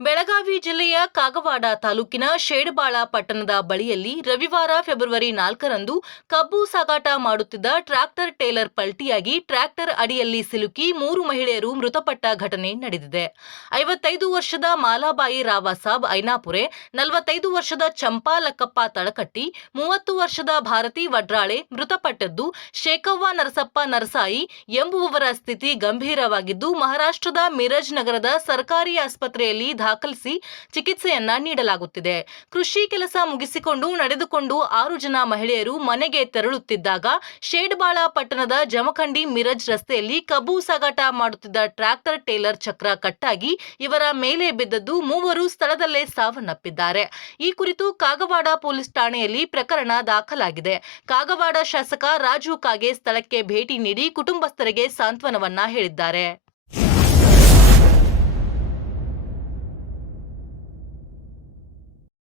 ಬೆಳಗಾವಿ ಜಿಲ್ಲೆಯ ಕಾಗವಾಡ ತಾಲೂಕಿನ ಶೇಡಬಾಳ ಪಟ್ಟಣದ ಬಳಿಯಲ್ಲಿ ರವಿವಾರ ಫೆಬ್ರವರಿ ನಾಲ್ಕರಂದು ಕಬ್ಬು ಸಾಗಾಟ ಮಾಡುತ್ತಿದ್ದ ಟ್ರ್ಯಾಕ್ಟರ್ ಟೇಲರ್ ಪಲ್ಟಿಯಾಗಿ ಟ್ರ್ಯಾಕ್ಟರ್ ಅಡಿಯಲ್ಲಿ ಸಿಲುಕಿ ಮೂರು ಮಹಿಳೆಯರು ಮೃತಪಟ್ಟ ಘಟನೆ ನಡೆದಿದೆ. ಐವತ್ತೈದು ವರ್ಷದ ಮಾಲಾಬಾಯಿ ರಾವಾಸಾಬ್ ಐನಾಪುರೆ, ನಲವತ್ತೈದು ವರ್ಷದ ಚಂಪಾ ಲಕ್ಕಪ್ಪ ತಳಕಟ್ಟಿ, ಮೂವತ್ತು ವರ್ಷದ ಭಾರತಿ ವಡ್ರಾಳೆ ಮೃತಪಟ್ಟದ್ದು ಶೇಕವ್ವ ನರಸಪ್ಪ ನರಸಾಯಿ ಎಂಬುವವರ ಸ್ಥಿತಿ ಗಂಭೀರವಾಗಿದ್ದು, ಮಹಾರಾಷ್ಟ್ರದ ಮಿರಜ್ ನಗರದ ಸರ್ಕಾರಿ ಆಸ್ಪತ್ರೆಯಲ್ಲಿ ದಾಖಲಿಸಿ ಚಿಕಿತ್ಸೆಯನ್ನ ನೀಡಲಾಗುತ್ತಿದೆ. ಕೃಷಿ ಕೆಲಸ ಮುಗಿಸಿಕೊಂಡು ನಡೆದುಕೊಂಡು ಆರು ಜನ ಮಹಿಳೆಯರು ಮನೆಗೆ ತೆರಳುತ್ತಿದ್ದಾಗ ಶೇಡ್ಬಾಳ ಪಟ್ಟಣದ ಜಮಖಂಡಿ ಮಿರಜ್ ರಸ್ತೆಯಲ್ಲಿ ಕಬ್ಬು ಸಾಗಾಟ ಮಾಡುತ್ತಿದ್ದ ಟ್ರ್ಯಾಕ್ಟರ್ ಟೇಲರ್ ಚಕ್ರ ಕಟ್ಟಾಗಿ ಇವರ ಮೇಲೆ ಬಿದ್ದದ್ದು ಮೂವರು ಸ್ಥಳದಲ್ಲೇ ಸಾವನ್ನಪ್ಪಿದ್ದಾರೆ. ಈ ಕುರಿತು ಕಾಗವಾಡ ಪೊಲೀಸ್ ಠಾಣೆಯಲ್ಲಿ ಪ್ರಕರಣ ದಾಖಲಾಗಿದೆ. ಕಾಗವಾಡ ಶಾಸಕ ರಾಜು ಕಾಗೆ ಸ್ಥಳಕ್ಕೆ ಭೇಟಿ ನೀಡಿ ಕುಟುಂಬಸ್ಥರಿಗೆ ಸಾಂತ್ವನವನ್ನ ಹೇಳಿದ್ದಾರೆ.